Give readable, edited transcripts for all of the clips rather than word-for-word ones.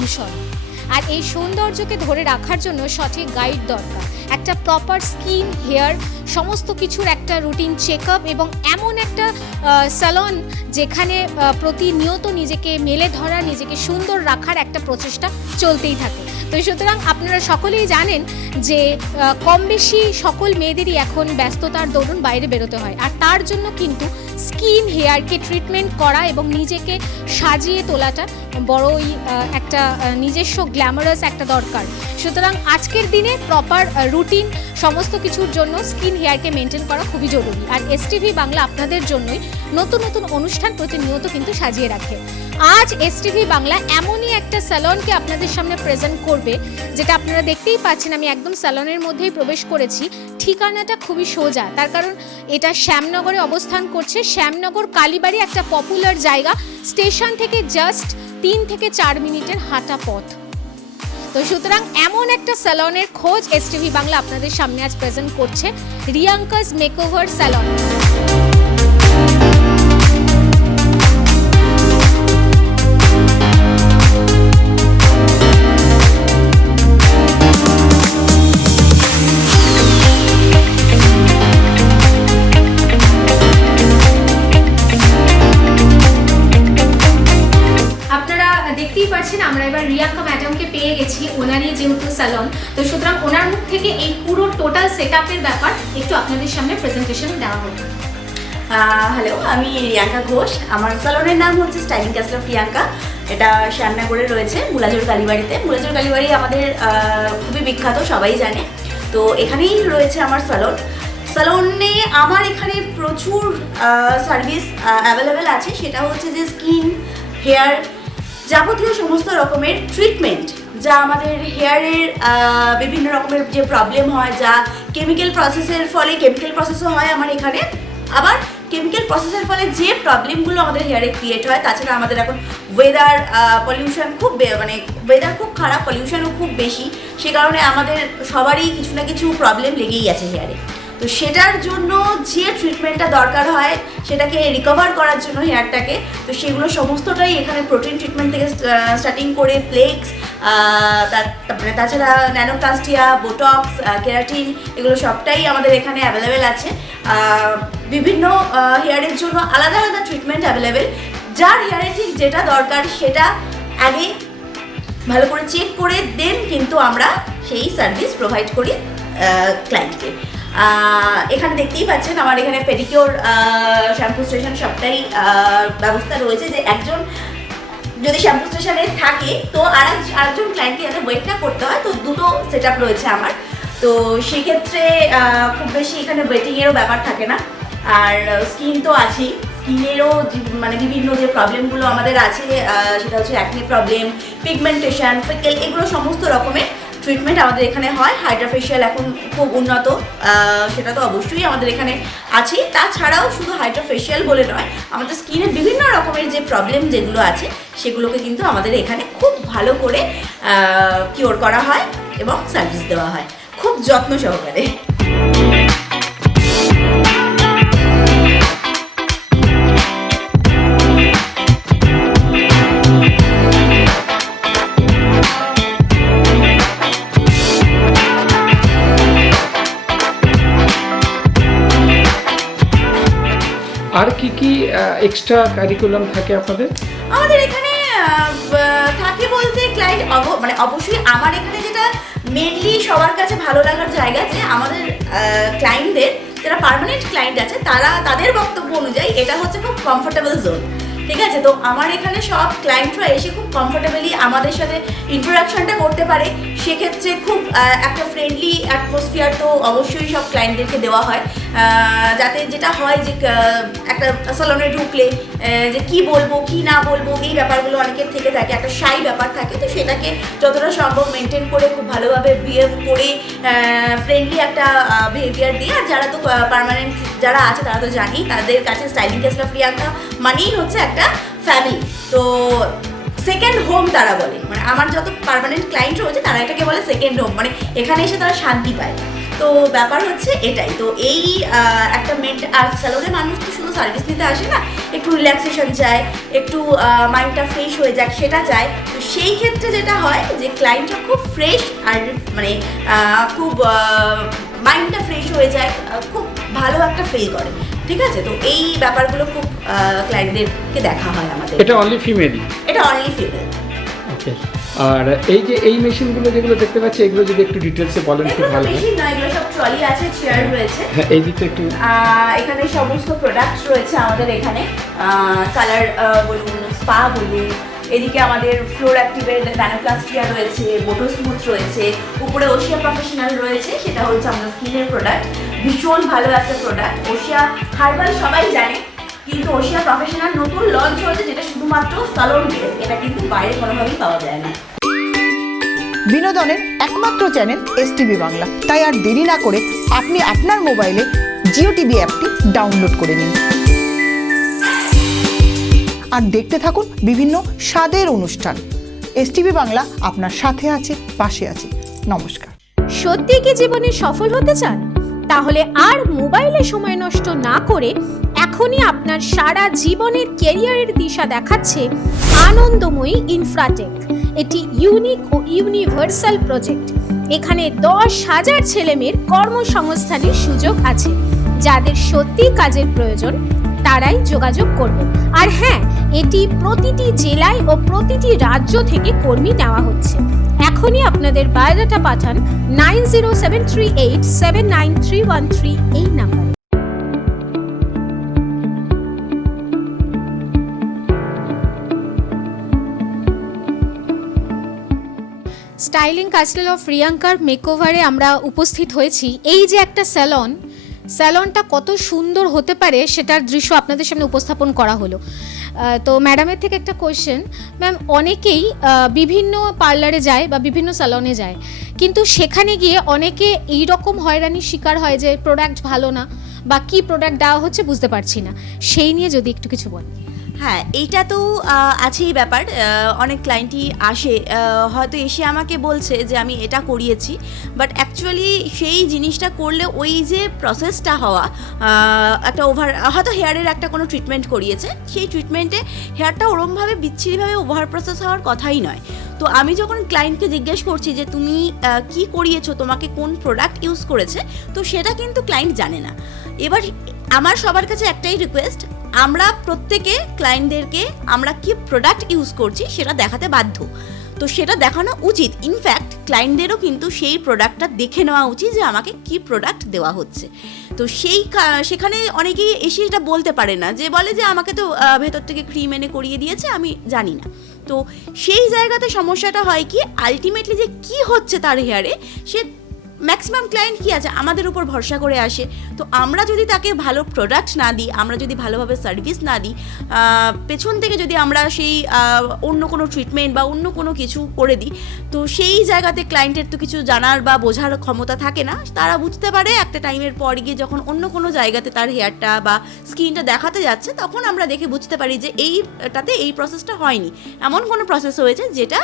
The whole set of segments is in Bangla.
ভূষণ। আর এই সৌন্দর্যকে ধরে রাখার জন্য সঠিক গাইড দরকার, একটা প্রপার স্কিন, হেয়ার সমস্ত কিছুর একটা রুটিন চেকআপ এবং এমন একটা স্যালন যেখানে প্রতিনিয়ত নিজেকে মেলে ধরা, নিজেকে সুন্দর রাখার একটা প্রচেষ্টা চলতেই থাকে। তো সুতরাং আপনারা সকলেই জানেন যে কম বেশি সকল মেয়েদেরই এখন ব্যস্ততার দরুন বাইরে বেরোতে হয়, আর তার জন্য কিন্তু স্কিন হেয়ারকে ট্রিটমেন্ট করা এবং নিজেকে সাজিয়ে তোলাটা বড়ই একটা নিজস্ব গ্ল্যামারাস একটা দরকার। সুতরাং আজকের দিনে প্রপার রুটিন সমস্ত কিছুর জন্য স্কিন হেয়ারকে মেনটেন করা খুবই জরুরি। আর এসটিভি বাংলা আপনাদের জন্যই নতুন নতুন অনুষ্ঠান প্রতিনিয়ত কিন্তু সাজিয়ে রাখে। আজ এসটিভি বাংলা এমনই একটা স্যালনকে আপনাদের সামনে প্রেজেন্ট করবে, যেটা আপনারা দেখতেই পাচ্ছেন। আমি একদম স্যালনের মধ্যেই প্রবেশ করেছি। ঠিকানাটা খুবই সোজা, তার কারণ এটা শ্যামনগরে অবস্থান করছে। শ্যামনগর কালীবাড়ি একটা পপুলার জায়গা, স্টেশন থেকে জাস্ট 3 থেকে 4 মিনিটের হাঁটা পথ। তো সুতরাং এমন একটা স্যালনের খোঁজ এসটিভি বাংলা আপনাদের সামনে আজ প্রেজেন্ট করছে, রিয়াঙ্কাস মেকওভার স্যালন। দেখতেই পাচ্ছেন আমরা এবার রিয়াঙ্কা ম্যাডামকে পেয়ে গেছি, ওনারই যেহেতু স্যালন। তো সুতরাং ওনার মুখ থেকে এই পুরো টোটাল সেটআপের ব্যাপার একটু আপনাদের সামনে প্রেজেন্টেশন দেওয়া হবে। হ্যালো, আমি রিয়াঙ্কা ঘোষ। আমার স্যালনের নাম হচ্ছে স্টাইলিং ক্যাসেল অফ রিয়াঙ্কা। এটা শ্যামনগরে রয়েছে, মুলাজোর কালীবাড়িতে। মুলাজোর কালীবাড়ি আমাদের খুবই বিখ্যাত, সবাই জানে। তো এখানেই রয়েছে আমার স্যালনে আমার এখানে প্রচুর সার্ভিস অ্যাভেলেবেল আছে। সেটা হচ্ছে যে স্কিন, হেয়ার, যাবতীয় সমস্ত রকমের ট্রিটমেন্ট যা আমাদের হেয়ারের বিভিন্ন রকমের যে প্রবলেম হয়, যা কেমিক্যাল প্রসেসের ফলে, কেমিক্যাল প্রসেসও হয় আমার এখানে। আবার কেমিক্যাল প্রসেসের ফলে যে প্রবলেমগুলো আমাদের হেয়ারে ক্রিয়েট হয়, তাছাড়া আমাদের এখন ওয়েদার পলিউশন ওয়েদার খুব খারাপ, পলিউশনও খুব বেশি। সে কারণে আমাদের সবারই কিছু না কিছু প্রবলেম লেগেই আছে হেয়ারে। তো সেটার জন্য যে ট্রিটমেন্টটা দরকার হয়, সেটাকে রিকভার করার জন্য হেয়ারটাকে, তো সেগুলো সমস্তটাই এখানে প্রোটিন ট্রিটমেন্ট থেকে স্টার্টিং করে প্লেক্স, তারপরে তাছাড়া ন্যানোপ্লাস্টিয়া, বোটক্স, কেরাটিন, এগুলো সবটাই আমাদের এখানে অ্যাভেলেবেল আছে। বিভিন্ন হেয়ারের জন্য আলাদা আলাদা ট্রিটমেন্ট অ্যাভেলেবেল। যার হেয়ারে ঠিক যেটা দরকার সেটা আগে ভালো করে চেক করে দেন কিন্তু আমরা সেই সার্ভিস প্রোভাইড করি ক্লায়েন্টকে। এখানে দেখতেই পাচ্ছেন আমার এখানে পেডিকিওর, শ্যাম্পু স্টেশন সবটাই ব্যবস্থা রয়েছে। যে একজন যদি শ্যাম্পু স্টেশনে থাকে তো আরেকজন ক্লায়েন্টকে যাতে ওয়েট না করতে হয়, তো দুটো সেট আপ রয়েছে আমার। তো সেক্ষেত্রে খুব বেশি এখানে ওয়েটিংয়েরও ব্যাপার থাকে না। আর স্কিন তো আছেই, স্কিনেরও মানে বিভিন্ন যে প্রবলেমগুলো আমাদের আছে, সেটা হচ্ছে অ্যাকনে প্রবলেম, পিগমেন্টেশন, ফিকেল, এগুলো সমস্ত রকমের ট্রিটমেন্ট আমাদের এখানে হয়। হাইড্রা ফেশিয়াল এখন খুব উন্নত, সেটা তো অবশ্যই আমাদের এখানে আছে। তাছাড়াও শুধু হাইড্রা ফেশিয়াল বলে নয়, আমাদের স্কিনের বিভিন্ন রকমের যে প্রবলেম যেগুলো আছে সেগুলোকে কিন্তু আমাদের এখানে খুব ভালো করে কিওর করা হয় এবং সার্ভিস দেওয়া হয় খুব যত্ন সহকারে। আর কি এক্সট্রা কারিকুলাম থাকে আপনাদের? আমাদের এখানে থাকে বলতে ক্লায়েন্ট অবশ্যই আমার এখানে যেটা মেনলি সবার কাছে ভালো লাগার জায়গা, যে আমাদের ক্লায়েন্টদের যারা পার্মানেন্ট ক্লায়েন্ট আছে তাদের বক্তব্য অনুযায়ী এটা হচ্ছে খুব কমফোর্টেবল জোন। ঠিক আছে, তো আমার এখানে সব ক্লায়েন্টরা এসে খুব কমফোর্টেবলি আমাদের সাথে ইন্টারাকশনটা করতে পারে। সেক্ষেত্রে খুব একটা ফ্রেন্ডলি অ্যাটমসফিয়ার তো অবশ্যই সব ক্লায়েন্টদেরকে দেওয়া হয়, যাতে যেটা হয় যে একটা স্যালনে ঢুকলে যে কি বলবো কি না বলবো এই ব্যাপারগুলো অনেকের থেকে থাকে, একটা শাই ব্যাপার থাকে। তো সেটাকে যতটা সম্ভব মেনটেন করে খুব ভালোভাবে বিহেভ করে ফ্রেন্ডলি একটা বিহেভিয়ার দিয়ে, আর যারা তো পার্মানেন্ট যারা আছে তারা তো জানি, তাদের কাছে স্টাইলিং ক্যাসেল অফ রিয়াঙ্কা মানেই হচ্ছে একটা ফ্যামিলি। তো সেকেন্ড হোম তারা বলে, মানে আমার যত পার্মানেন্ট ক্লায়েন্ট রয়েছে তারা এটাকে বলে সেকেন্ড হোম, মানে এখানে এসে তারা শান্তি পায়। তো ব্যাপার হচ্ছে এটাই। তো এই একটা আর স্যালনে মানুষ তো শুধু সার্ভিস নিতে আসে না, একটু রিল্যাক্সেশন চায়, একটু মাইন্ডটা ফ্রেশ হয়ে যাক সেটা চায়। তো সেই ক্ষেত্রে যেটা হয় যে ক্লায়েন্টটা খুব ফ্রেশ আর মানে খুব মাইন্ডটা ফ্রেশ হয়ে যায়, খুব ভালো একটা ফিল করে। ঠিক আছে, তো এই ব্যাপারগুলো খুব ক্লায়েন্টদেরকে দেখা হয় আমাদের। এটা অনলি ফিমেল? এটা অনলি ফিমেল। ওকে। আর এই যে এই মেশিনগুলো যেগুলো দেখতে পাচ্ছি, এগুলো যদি একটু ডিটেলসে বলেন খুব ভালো হয়। মেশিন নয়, এগুলো সব ট্রলি আছে, চেয়ার রয়েছে। হ্যাঁ, এই দিকটা একটু। এখানে সমস্ত প্রোডাক্ট রয়েছে আমাদের এখানে, কালার বলুন, স্পা বলুন, এদিকে আমাদের ফ্লোর অ্যাক্টিভের ন্যানোপ্লাস্টিয়া রয়েছে, বোটো স্মুথ রয়েছে, উপরে ওশিয়া প্রফেশনাল রয়েছে, সেটা হচ্ছে আমাদের স্কিনের প্রোডাক্ট, ভীষণ ভালো একটা প্রোডাক্ট। ওশিয়া হার্বাল সবাই জানে, কিন্তু ওশিয়া প্রফেশনাল নতুন লঞ্চ হয়েছে, যেটা শুধুমাত্র সালন বেস, এটা কিন্তু বাইরে কোনোভাবেই পাওয়া যায় না। বিনোদনের একমাত্র চ্যানেল STV বাংলা, তাই আর দেরি না করে আপনি আপনার মোবাইলে জিও টিভি অ্যাপটি ডাউনলোড করে নিন আর দেখতে থাকুন বিভিন্ন স্বাদের অনুষ্ঠান। STV বাংলা আপনার সাথে আছে, পাশে আছে। নমস্কার। সত্যি কি জীবনে সফল হতে চান? তাহলে আর মোবাইলে সময় নষ্ট না করে এখনই আপনার সারা জীবনের ক্যারিয়ারের দিশা দেখাচ্ছে আনন্দময়ী ইনফ্রাটেক। এটি ইউনিক ও ইউনিভার্সাল প্রজেক্ট। এখানে 10,000 ছেলেমেয়ের কর্মসংস্থানের সুযোগ আছে। যাদের সত্যি কাজের প্রয়োজন তারাই যোগাযোগ করবেন। আর হ্যাঁ, এটি প্রতিটি জেলায় ও প্রতিটি রাজ্য থেকে কর্মী নেওয়া হচ্ছে। এখনই আপনাদের বায়োডাটা পাঠান 9073879313 এই নাম্বারে। স্টাইলিং কাস্টেল অফ রিয়াঙ্কার মেকওভারে আমরা উপস্থিত হয়েছি। এই যে একটা স্যালনটা কত সুন্দর হতে পারে সেটার দৃশ্য আপনাদের সামনে উপস্থাপন করা হলো। তো ম্যাডামের থেকে একটা কোয়েশ্চেন। ম্যাম, অনেকেই বিভিন্ন পার্লারে যায় বা বিভিন্ন স্যালনে যায়, কিন্তু সেখানে গিয়ে অনেকে এইরকম হয়রানির শিকার হয় যে প্রোডাক্ট ভালো না বা কী প্রোডাক্ট দেওয়া হচ্ছে বুঝতে পারছি না। সেই নিয়ে যদি একটু কিছু বলেন। হ্যাঁ, এইটা তো আছেই ব্যাপার। অনেক ক্লায়েন্টই আসে, হয়তো এসে আমাকে বলছে যে আমি এটা করিয়েছি, বাট অ্যাকচুয়ালি সেই জিনিসটা করলে ওই যে প্রসেসটা হওয়া, একটা হয়তো হেয়ারের একটা কোনো ট্রিটমেন্ট করিয়েছে, সেই ট্রিটমেন্টে হেয়ারটা ওরমভাবে বিচ্ছিরিভাবে ওভার প্রসেস হওয়ার কথাই নয়। তো আমি যখন ক্লায়েন্টকে জিজ্ঞেস করছি যে তুমি কি করিয়েছো, তোমাকে কোন প্রোডাক্ট ইউজ করেছে, তো সেটা কিন্তু ক্লায়েন্ট জানে না। এবার আমার সবার কাছে একটাই রিকোয়েস্ট, আমরা প্রত্যেকে ক্লায়েন্টদেরকে আমরা কি প্রোডাক্ট ইউজ করছি সেটা দেখাতে বাধ্য। তো সেটা দেখানো উচিত। ইনফ্যাক্ট ক্লায়েন্টদেরও কিন্তু সেই প্রোডাক্টটা দেখে নেওয়া উচিত যে আমাকে কি প্রোডাক্ট দেওয়া হচ্ছে। তো সেখানে অনেকেই এসে এটা বলতে পারে না, যে বলে যে আমাকে তো ভেতর থেকে ক্রিম এনে করিয়ে দিয়েছে, আমি জানি না। তো সেই জায়গাতে সমস্যাটা হয় কি, আলটিমেটলি যে কি হচ্ছে তার হেয়ারে, সে ম্যাক্সিমাম ক্লায়েন্ট কি আছে আমাদের উপর ভরসা করে আসে। তো আমরা যদি তাকে ভালো প্রোডাক্ট না দিই, আমরা যদি ভালোভাবে সার্ভিস না দিই, পেছন থেকে যদি আমরা সেই অন্য কোনো ট্রিটমেন্ট বা অন্য কোনো কিছু করে দিই, তো সেই জায়গাতে ক্লায়েন্টের তো কিছু জানার বা বোঝার ক্ষমতা থাকে না। তারা বুঝতে পারে একটা টাইমের পর গিয়ে যখন অন্য কোনো জায়গাতে তার হেয়ারটা বা স্কিনটা দেখাতে যাচ্ছে, তখন আমরা দেখে বুঝতে পারি যে এইটাতে এই প্রসেসটা হয়নি, এমন কোনো প্রসেস হয়েছে যেটা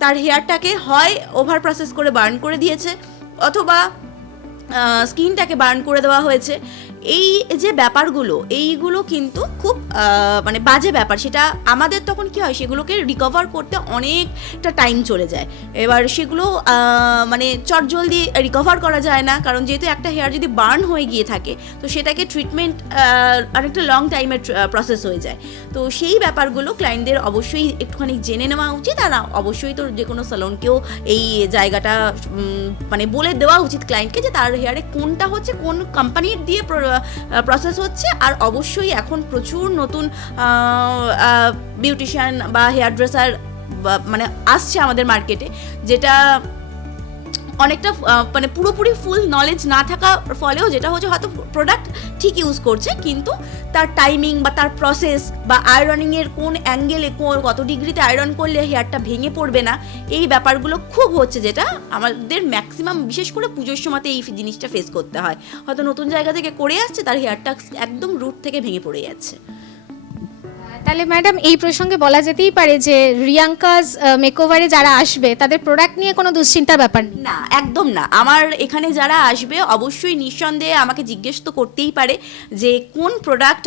তার হেয়ারটাকে হয় ওভার প্রসেস করে বার্ন করে দিয়েছে, অথবা স্কিনটাকে বার্ন করে দেওয়া হয়েছে। এই যে ব্যাপারগুলো, এইগুলো কিন্তু খুব মানে বাজে ব্যাপার। সেটা আমাদের তখন কি হয়, সেগুলোকে রিকভার করতে অনেকটা টাইম চলে যায়। এবার সেগুলো মানে চটজলদি রিকভার করা যায় না, কারণ যেহেতু একটা হেয়ার যদি বার্ন হয়ে গিয়ে থাকে, তো সেটাকে ট্রিটমেন্ট অনেকটা লং টাইমের প্রসেস হয়ে যায়। তো সেই ব্যাপারগুলো ক্লায়েন্টদের অবশ্যই একটুখানি জেনে নেওয়া উচিত। আর অবশ্যই তো যে কোনো স্যালনকেও এই জায়গাটা মানে বলে দেওয়া উচিত ক্লায়েন্টকে, যে তার হেয়ারে কোনটা হচ্ছে, কোন কোম্পানির দিয়ে প্রসেস হচ্ছে। আর অবশ্যই এখন প্রচুর নতুন বিউটিশিয়ান বা হেয়ার ড্রেসার মানে আসছে আমাদের মার্কেটে, যেটা অনেকটা মানে পুরোপুরি ফুল নলেজ না থাকার ফলেও যেটা হচ্ছে, হয়তো প্রোডাক্ট ঠিক ইউজ করছে, কিন্তু তার টাইমিং বা তার প্রসেস বা আয়রনিংয়ের কোন অ্যাঙ্গেলে কত ডিগ্রিতে আয়রন করলে হেয়ারটা ভেঙে পড়বে না, এই ব্যাপারগুলো খুব হচ্ছে, যেটা আমাদের ম্যাক্সিমাম বিশেষ করে পুজোর সময়তে এই জিনিসটা ফেস করতে হয়। হয়তো নতুন জায়গা থেকে করে আসছে, তার হেয়ারটা একদম রুট থেকে ভেঙে পড়ে যাচ্ছে। তাহলে ম্যাডাম এই প্রসঙ্গে বলা যেতেই পারে যে রিয়াঙ্কাজ মেকওভারে যারা আসবে তাদের প্রোডাক্ট নিয়ে কোনো দুশ্চিন্তার ব্যাপার নেই। না, একদম না। আমার এখানে যারা আসবে অবশ্যই নিঃসন্দেহে আমাকে জিজ্ঞেস তো করতেই পারে যে কোন প্রোডাক্ট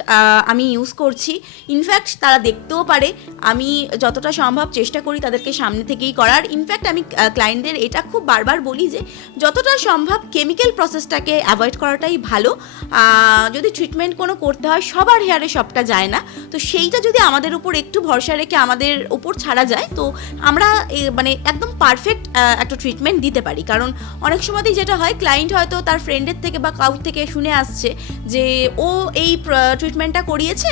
আমি ইউজ করছি। ইনফ্যাক্ট তারা দেখতেও পারে, আমি যতটা সম্ভব চেষ্টা করি তাদেরকে সামনে থেকেই করার। ইনফ্যাক্ট আমি ক্লায়েন্টদের এটা খুব বারবার বলি যে যতটা সম্ভব কেমিক্যাল প্রসেসটাকে অ্যাভয়েড করাটাই ভালো। যদি ট্রিটমেন্ট কোনো করতে হয়, সবার হেয়ারে সবটা যায় না, তো সেইটা যদি আমাদের উপর একটু ভরসা রেখে আমাদের উপর ছাড়া যায় তো আমরা মানে একদম পারফেক্ট একটা ট্রিটমেন্ট দিতে পারি। কারণ অনেক সময়তেই যেটা হয়, ক্লায়েন্ট হয়তো তার ফ্রেন্ডের থেকে বা কাউর থেকে শুনে আসছে যে ও এই ট্রিটমেন্টটা করিয়েছে,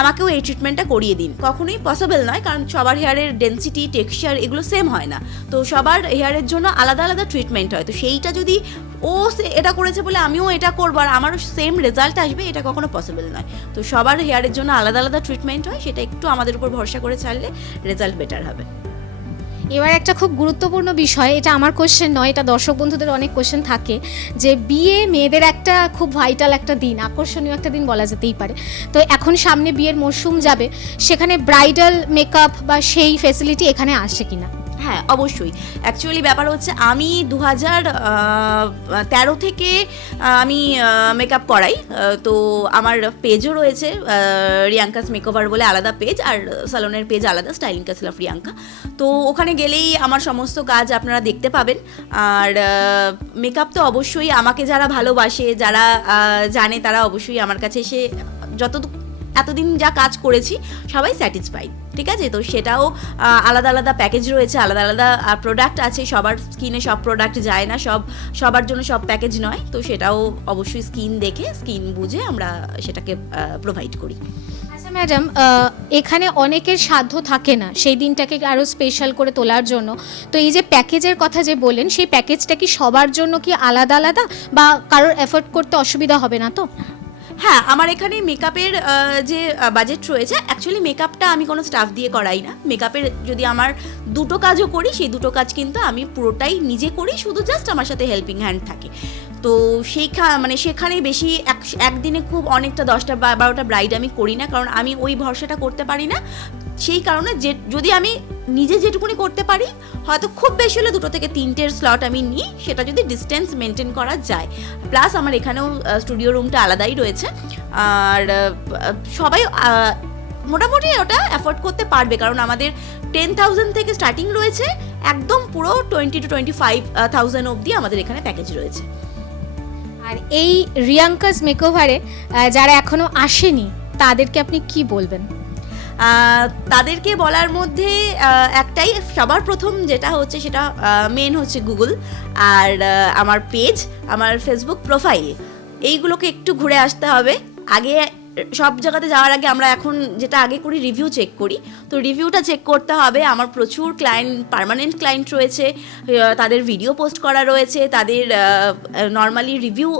আমাকেও এই ট্রিটমেন্টটা করিয়ে দিন। কখনোই পসিবল নয়, কারণ সবার হেয়ারের ডেন্সিটি, টেক্সচার এগুলো সেম হয় না, তো সবার হেয়ারের জন্য আলাদা আলাদা ট্রিটমেন্ট হয়। তো সেইটা যদি ও এটা করেছে বলে আমিও এটা করবো আর আমারও সেম রেজাল্ট আসবে, এটা কখনো পসিবল নয়। তো সবার হেয়ারের জন্য আলাদা আলাদা ট্রিটমেন্ট হয়, সেটা একটু আমাদের উপর ভরসা করে ছাড়লে রেজাল্ট বেটার হবে। এবার একটা খুব গুরুত্বপূর্ণ বিষয়, এটা আমার কোশ্চেন নয়, এটা দর্শক বন্ধুদের অনেক কোশ্চেন থাকে যে বিয়ে মেয়েদের একটা খুব ভাইটাল একটা দিন, আকর্ষণীয় একটা দিন বলা যেতেই পারে। তো এখন সামনে বিয়ের মরশুম যাবে, সেখানে ব্রাইডাল মেকআপ বা সেই ফেসিলিটি এখানে আসে কিনা? হ্যাঁ, অবশ্যই। অ্যাকচুয়ালি ব্যাপার হচ্ছে আমি 2013 থেকে আমি মেকআপ করাই। তো আমার পেজও রয়েছে, রিয়াঙ্কাস মেকওভার বলে আলাদা পেজ, আর স্যালনের পেজ আলাদা, স্টাইলিং ক্যাসেল অফ রিয়াঙ্কা। তো ওখানে গেলেই আমার সমস্ত কাজ আপনারা দেখতে পাবেন। আর মেকআপ তো অবশ্যই আমাকে যারা ভালোবাসে, যারা জানে, তারা অবশ্যই আমার কাছে এসে এতদিন যা কাজ করেছি সবাই স্যাটিসফাইড। ঠিক আছে, তো সেটাও আলাদা আলাদা প্যাকেজ রয়েছে, আলাদা আলাদা প্রোডাক্ট আছে। সবার স্কিনে সব প্রোডাক্ট যায় না, সবার জন্য সব প্যাকেজ নয়, তো সেটাও অবশ্যই স্কিন দেখে, স্কিন বুঝে আমরা সেটাকে প্রোভাইড করি। আচ্ছা ম্যাডাম, এখানে অনেকের সাধ্য থাকে না সেই দিনটাকে আরও স্পেশাল করে তোলার জন্য, তো এই যে প্যাকেজের কথা যে বললেন, সেই প্যাকেজটা কি সবার জন্য কি আলাদা আলাদা, বা কারোর এফোর্ড করতে অসুবিধা হবে না তো? হ্যাঁ, আমার এখানে মেকআপের যে বাজেট রয়েছে, অ্যাকচুয়ালি মেকআপটা আমি কোনো স্টাফ দিয়ে করাই না। মেকআপের যদি আমার দুটো কাজও করি, সেই দুটো কাজ কিন্তু আমি পুরোটাই নিজে করি, শুধু জাস্ট আমার সাথে হেল্পিং হ্যান্ড থাকে। তো সেখানে বেশি একদিনে খুব অনেকটা 10টা বা 12টা ব্রাইড আমি করি না, কারণ আমি ওই ভরসাটা করতে পারি না। সেই কারণে যদি আমি নিজে যেটুকুনি করতে পারি, হয়তো খুব বেশি হলে 2 থেকে 3টের স্লট আমি নিই, সেটা যদি ডিস্টেন্স মেনটেন করা যায়। প্লাস আমার এখানেও স্টুডিও রুমটা আলাদাই রয়েছে, আর সবাই মোটামুটি ওটা অ্যাফোর্ড করতে পারবে, কারণ আমাদের 10,000 থেকে স্টার্টিং রয়েছে, একদম পুরো 20 to 25,000 অবধি আমাদের এখানে প্যাকেজ রয়েছে। আর এই রিয়াঙ্কাস মেকওভারে যারা এখনো আসেনি তাদেরকে আপনি কি বলবেন? তাদেরকে বলার মধ্যে একটাই, সবার প্রথম যেটা হচ্ছে সেটা মেন হচ্ছে গুগল, আর আমার পেজ, আমার ফেসবুক প্রোফাইল, এইগুলোকে একটু ঘুরে আসতে হবে। আগে সব জায়গাতে যাওয়ার আগে আমরা এখন যেটা আগে করি, রিভিউ চেক করি। তো রিভিউটা চেক করতে হবে। আমার প্রচুর ক্লায়েন্ট, পার্মানেন্ট ক্লায়েন্ট রয়েছে, তাদের ভিডিও পোস্ট করা রয়েছে, তাদের নর্মালি রিভিউ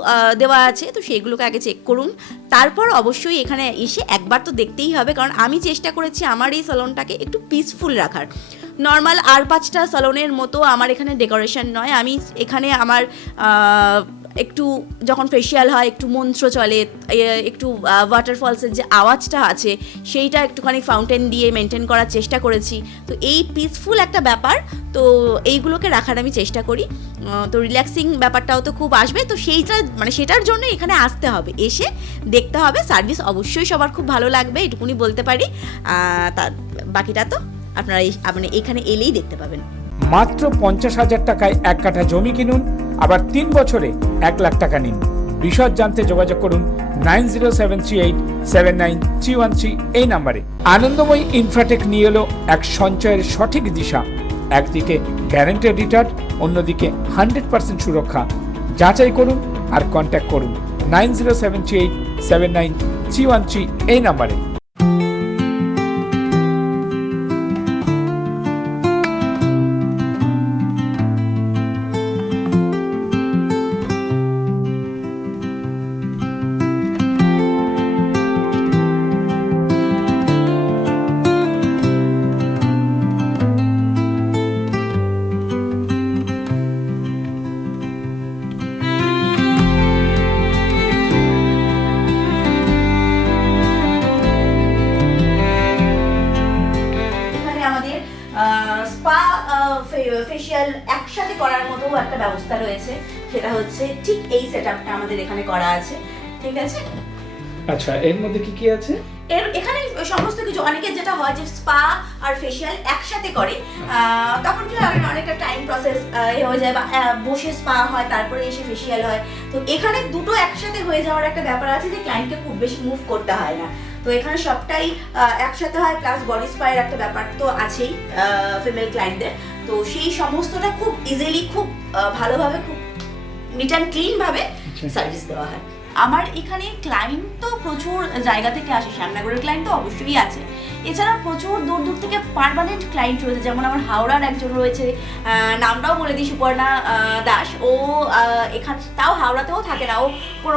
দেওয়া আছে, তো সেইগুলোকে আগে চেক করুন। তারপর অবশ্যই এখানে এসে একবার তো দেখতেই হবে, কারণ আমি চেষ্টা করেছি আমার এই স্যালনটাকে একটু পিসফুল রাখার। নর্মাল আর 5টা স্যালনের মতো আমার এখানে ডেকোরেশন নয়। আমি এখানে আমার একটু যখন ফেশিয়াল হয়, একটু মন্ত্র চলে, একটু ওয়াটারফলসের যে আওয়াজটা আছে সেইটা একটুখানি ফাউন্টেন দিয়ে মেনটেন করার চেষ্টা করেছি। তো এই পিসফুল একটা ব্যাপার, তো এইগুলোকে রাখার আমি চেষ্টা করি। তো রিল্যাক্সিং ব্যাপারটাও তো খুব আসবে, তো সেটার জন্য এখানে আসতে হবে, এসে দেখতে হবে। সার্ভিস অবশ্যই সবার খুব ভালো লাগবে, এটুকুনি বলতে পারি। তার বাকিটা তো আপনারা এখানে এলেই দেখতে পাবেন। মাত্র 50,000 টাকায় 1 কাঠা জমি কিনুন, আবার 3 বছরে 1 লাখ টাকা নিন। বিশদ জানতে যোগাযোগ করুন 9073879313 এই নাম্বারে। আনন্দময়ী ইনফ্রাটেক নিয়ে এলো এক সঞ্চয়ের সঠিক দিশা। একদিকে গ্যারান্টেড রিটার্ন, অন্যদিকে 100% সুরক্ষা। যাচাই করুন আর কন্ট্যাক্ট করুন 9073879313 এই নাম্বারে। ফেশিয়াল একসাথে করার মতো একটা ব্যবস্থা রয়েছে, সেটা হচ্ছে ঠিক এই সেটআপটা আমাদের এখানে করা আছে, ঠিক আছে। আচ্ছা, এর মধ্যে কি কি আছে? এখানে সমস্ত কিছু, অনেকের যেটা হয় যে স্পা আর ফেশিয়াল একসাথে করে, তখন কি হয় অনেকটা টাইম প্রসেস হয়ে যায়, বা বসে স্পা হয় তারপরে এসে ফেশিয়াল হয়। তো এখানে দুটো একসাথে হয়ে যাওয়ার একটা ব্যাপার আছে যে ক্লায়েন্টকে খুব বেশি মুভ করতে হয় না। তো এখানে সবটাই একসাথে হয়, প্লাস বডি স্পায়ের একটা ব্যাপার তো আছেই ফিমেল ক্লায়েন্টদের। তো সেই সমস্তটা খুব ইজিলি, খুব ভালোভাবে, খুব নিট অ্যান্ড ক্লিন ভাবে সার্ভিস দেওয়া হয়। আমার এখানে ক্লায়েন্ট তো প্রচুর জায়গা থেকে আসে, শ্যামনগরের ক্লায়েন্ট তো অবশ্যই আছে, এছাড়া প্রচুর দূর দূর থেকে পার্মানেন্ট ক্লায়েন্ট রয়েছে। যেমন আমার হাওড়ার একজন রয়েছে, নামটাও বলে দিই, সুপর্ণা দাস। ও এখানে তাও হাওড়াতেও থাকে না, ও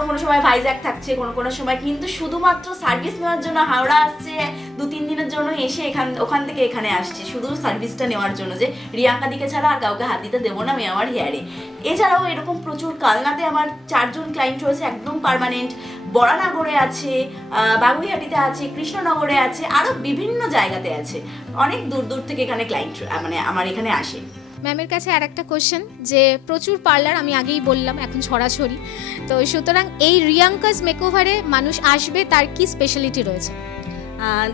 কোনো সময় ভাইজ্যাক থাকছে, কোনো সময় কিন্তু শুধুমাত্র সার্ভিস নেওয়ার জন্য হাওড়া আসছে, 2-3 দিনের জন্য এসে ওখান থেকে এখানে আসছে শুধু সার্ভিসটা নেওয়ার জন্য, যে রিয়াঙ্কা দিকে ছাড়া আর কাউকে হাত দিতে দেবো না আমি আমার হেয়ারে। এছাড়াও এরকম প্রচুর, কালনাতে আমার 4 জন ক্লায়েন্ট রয়েছে একদম পার্মানেন্ট, বরানগরে আছে, বাগুইহাটিতে আছে, কৃষ্ণনগরে আছে, আরও বিভিন্ন জায়গাতে আছে। অনেক দূর দূর থেকে এখানে ক্লায়েন্ট মানে আমার এখানে আসে। ম্যামের কাছে আর একটা কোশ্চেন, যে প্রচুর পার্লার আমি আগেই বললাম এখন ছড়াছড়ি, তো সুতরাং এই রিয়াঙ্কাস মেকওভারে মানুষ আসবে, তার কি স্পেশালিটি রয়েছে?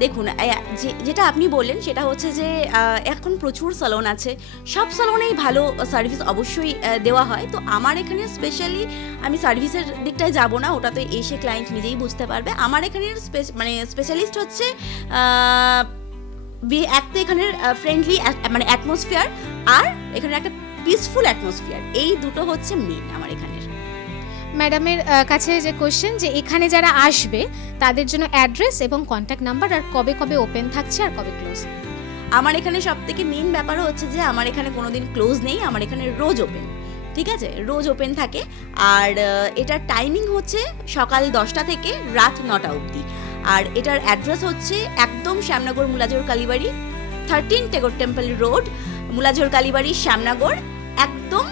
দেখুন, যেটা আপনি বললেন সেটা হচ্ছে যে এখন প্রচুর স্যালন আছে, সব স্যালনেই ভালো সার্ভিস অবশ্যই দেওয়া হয়। তো আমার এখানে স্পেশালি আমি সার্ভিসের দিকটায় যাব না, ওটা তো এসে ক্লায়েন্ট নিজেই বুঝতে পারবে। আমার এখানের মানে স্পেশালিস্ট হচ্ছে এক তো এখানের ফ্রেন্ডলি মানে অ্যাটমসফিয়ার, আর এখানে একটা পিসফুল অ্যাটমসফিয়ার, এই দুটো হচ্ছে মেন আমার এখানের। ম্যাডামের কাছে যে কোশ্চেন, যে এখানে যারা আসবে তাদের জন্য অ্যাড্রেস এবং কন্ট্যাক্ট নাম্বার, আর কবে কবে ওপেন থাকছে আর কবে ক্লোজ? আমার এখানে সব থেকে মেন ব্যাপার হচ্ছে যে আমার এখানে কোনোদিন ক্লোজ নেই, আমার এখানে রোজ ওপেন, ঠিক আছে, রোজ ওপেন থাকে। আর এটার টাইমিং হচ্ছে সকাল 10টা থেকে রাত 9টা অবধি। আর এটার অ্যাড্রেস হচ্ছে একদম শ্যামনগর মুলাজোর কালীবাড়ি, 13 টেগোর টেম্পল রোড, মুলাজোর কালীবাড়ি, শ্যামনগর, একদম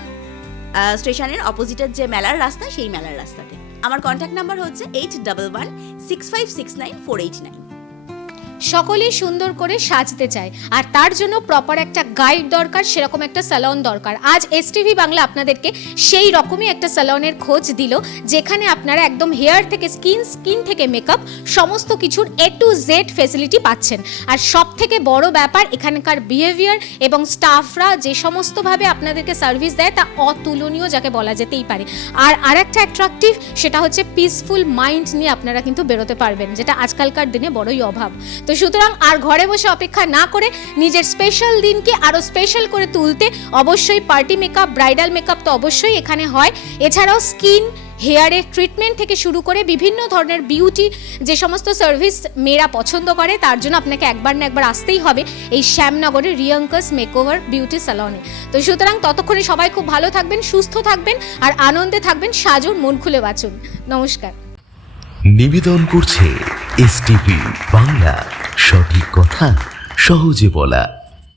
স্টেশনের অপোজিটের যে মেলার রাস্তা, সেই মেলার রাস্তাতে। আমার কন্ট্যাক্ট নাম্বার হচ্ছে 81116569 সকলেই সুন্দর করে সাজতে চায়, আর তার জন্য প্রপার একটা গাইড দরকার, সেরকম একটা স্যালন দরকার। আজ এসটিভি বাংলা আপনাদেরকে সেই রকমই একটা স্যালনের খোঁজ দিল, যেখানে আপনারা একদম হেয়ার থেকে স্কিন থেকে মেকআপ সমস্ত কিছুর A to Z ফেসিলিটি পাচ্ছেন। আর সব থেকে বড় ব্যাপার, এখানকার বিহেভিয়ার এবং স্টাফরা যে সমস্তভাবে আপনাদেরকে সার্ভিস দেয় তা অতুলনীয়, যাকে বলা যেতেই পারে। আর আরেকটা অ্যাট্রাকটিভ, সেটা হচ্ছে পিসফুল মাইন্ড নিয়ে আপনারা কিন্তু বেরোতে পারবেন, যেটা আজকালকার দিনে বড়ই অভাব। তো সুতরাং আর ঘরে বসে অপেক্ষা না করে নিজের স্পেশাল দিনকে আরও স্পেশাল করে তুলতে অবশ্যই পার্টি মেকআপ, ব্রাইডাল মেকআপ তো অবশ্যই এখানে হয়। এছাড়াও স্কিন, হেয়ারের ট্রিটমেন্ট থেকে শুরু করে বিভিন্ন ধরনের বিউটি যে সমস্ত সার্ভিস মেয়েরা পছন্দ করে, তার জন্য আপনাকে একবার না একবার আসতেই হবে এই শ্যামনগরের রিয়াঙ্কাস মেকওভার বিউটি স্যালনে। তো সুতরাং ততক্ষণে সবাই খুব ভালো থাকবেন, সুস্থ থাকবেন, আর আনন্দে থাকবেন, সাজুন, মন খুলে বাঁচুন। নমস্কার। নিবেদন করছে এসটিভি বাংলা, সঠিক কথা সহজে বলা।